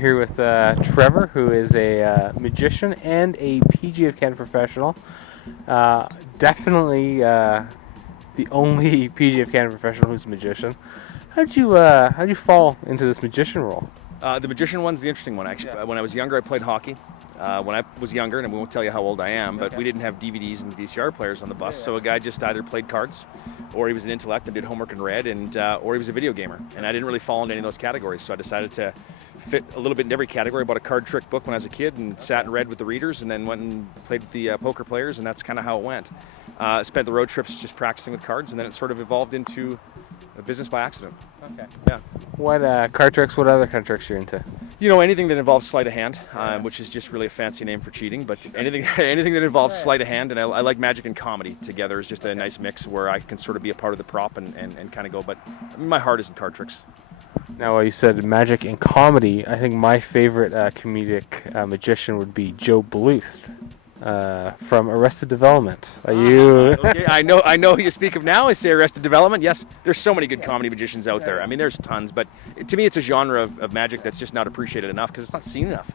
here with Trevor, who is a magician and a PGA of Canada professional. Definitely the only PGA of Canada professional who's a magician. How'd you fall into this magician role? The magician one's the interesting one, actually. Yeah. When I was younger, I played hockey. When I was younger, and we won't tell you how old I am, but we didn't have DVDs and VCR players on the bus, so a guy just either played cards, or he was an intellect and did homework and read, and or he was a video gamer. And I didn't really fall into any of those categories, so I decided to fit a little bit in every category. I bought a card trick book when I was a kid and sat and read with the readers, and then went and played with the poker players, and that's kind of how it went. Spent the road trips just practicing with cards, and then it sort of evolved into a business by accident. Okay. Yeah. What card tricks? What other card tricks you're into? You know, anything that involves sleight of hand, which is just really a fancy name for cheating, but anything that involves sleight of hand, and I like magic and comedy together is just a nice mix where I can sort of be a part of the prop and kind of go, but I mean, my heart is in card tricks. Now, you said magic and comedy. I think my favorite comedic magician would be Joe Bluth from Arrested Development. Are you? Okay, I know who you speak of now. I say Arrested Development. Yes, there's so many good comedy magicians out there. I mean, there's tons, but to me, it's a genre of magic that's just not appreciated enough because it's not seen enough.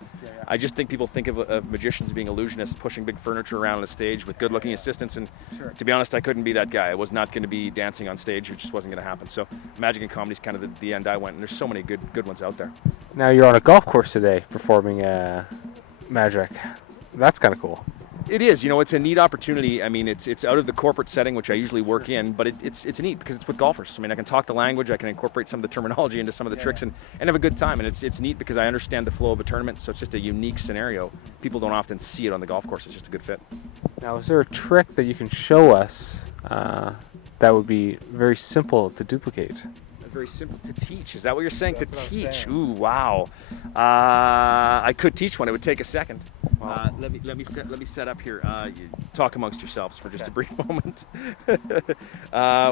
I just think people think of magicians being illusionists, pushing big furniture around on a stage with good-looking assistants, and to be honest, I couldn't be that guy. I was not going to be dancing on stage. It just wasn't going to happen. So magic and comedy is kind of the end I went, and there's so many good ones out there. Now you're on a golf course today performing magic. That's kind of cool. It is, you know, it's a neat opportunity. I mean, it's out of the corporate setting, which I usually work in, but it's neat because it's with golfers. I mean, I can talk the language, I can incorporate some of the terminology into some of the tricks and have a good time. And it's neat because I understand the flow of a tournament, so it's just a unique scenario. People don't often see it on the golf course. It's just a good fit. Now, is there a trick that you can show us that would be very simple to duplicate? Very simple to teach. Is that what you're saying? That's to what I'm teach? saying. Ooh, wow. I could teach one. It would take a second. Wow. Let me set up here. You talk amongst yourselves for just a brief moment.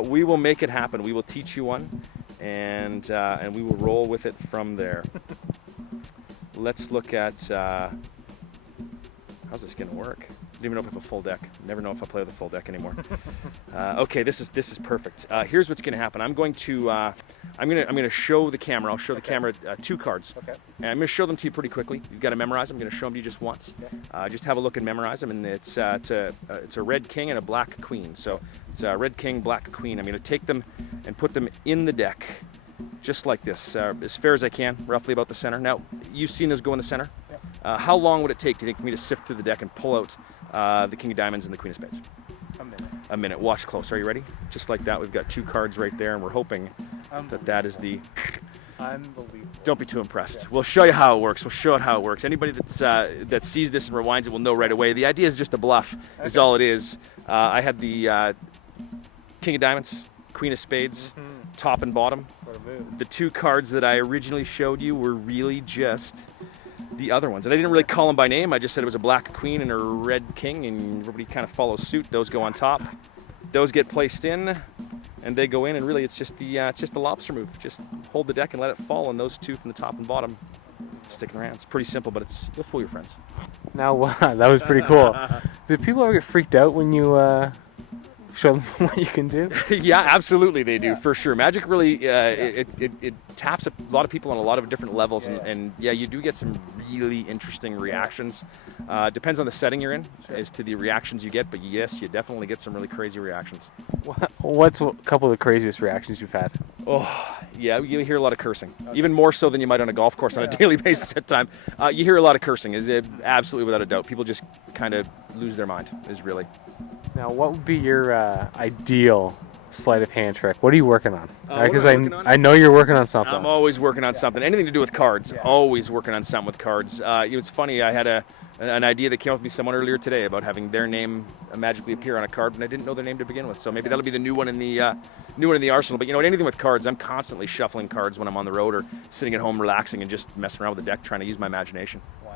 We will make it happen. We will teach you one, and we will roll with it from there. Let's look at how's this going to work. I don't even know if I have a full deck. Never know if I play with a full deck anymore. Okay, this is perfect. Here's what's going to happen. I'm going to show the camera. I'll show the camera two cards, and I'm going to show them to you pretty quickly. You've got to memorize them. I'm going to show them to you just once. Just have a look and memorize them. And it's a red king and a black queen. So it's a red king, black queen. I'm going to take them and put them in the deck, just like this, as fair as I can, roughly about the center. Now, you've seen those go in the center. How long would it take, do you think, for me to sift through the deck and pull out the king of diamonds and the queen of spades? A minute. A minute. Watch close. Are you ready? Just like that. We've got two cards right there, and we're hoping that is the... Unbelievable. Don't be too impressed. We'll show you how it works. We'll show it how it works. Anybody that sees this and rewinds it will know right away. The idea is just a bluff, is all it is. I had the king of diamonds, queen of spades, top and bottom. The two cards that I originally showed you were really just the other ones. And I didn't really call them by name. I just said it was a black queen and a red king, and everybody kind of follows suit. Those go on top. Those get placed in, and they go in, and really it's just the lobster move. Just hold the deck and let it fall, and those two from the top and bottom stick in their hands. Pretty simple, but you'll fool your friends. Now, wow, that was pretty cool. Did people ever get freaked out when you show them what you can do? Yeah, absolutely they do, for sure. Magic really, it taps a lot of people on a lot of different levels, and you do get some really interesting reactions. Depends on the setting you're in as to the reactions you get, but yes, you definitely get some really crazy reactions. What's a couple of the craziest reactions you've had? Oh, yeah, you hear a lot of cursing, even more so than you might on a golf course on a daily basis at times. You hear a lot of cursing, is absolutely without a doubt. People just kind of lose their mind, is really. Now, what would be your ideal sleight of hand trick? What are you working on? Because I know you're working on something. I'm always working on something. Anything to do with cards. Always working on something with cards. It was funny. I had an idea that came up with me someone earlier today about having their name magically appear on a card, and I didn't know their name to begin with. So maybe that'll be the new one in the arsenal. But you know what? Anything with cards, I'm constantly shuffling cards when I'm on the road or sitting at home relaxing and just messing around with the deck, trying to use my imagination.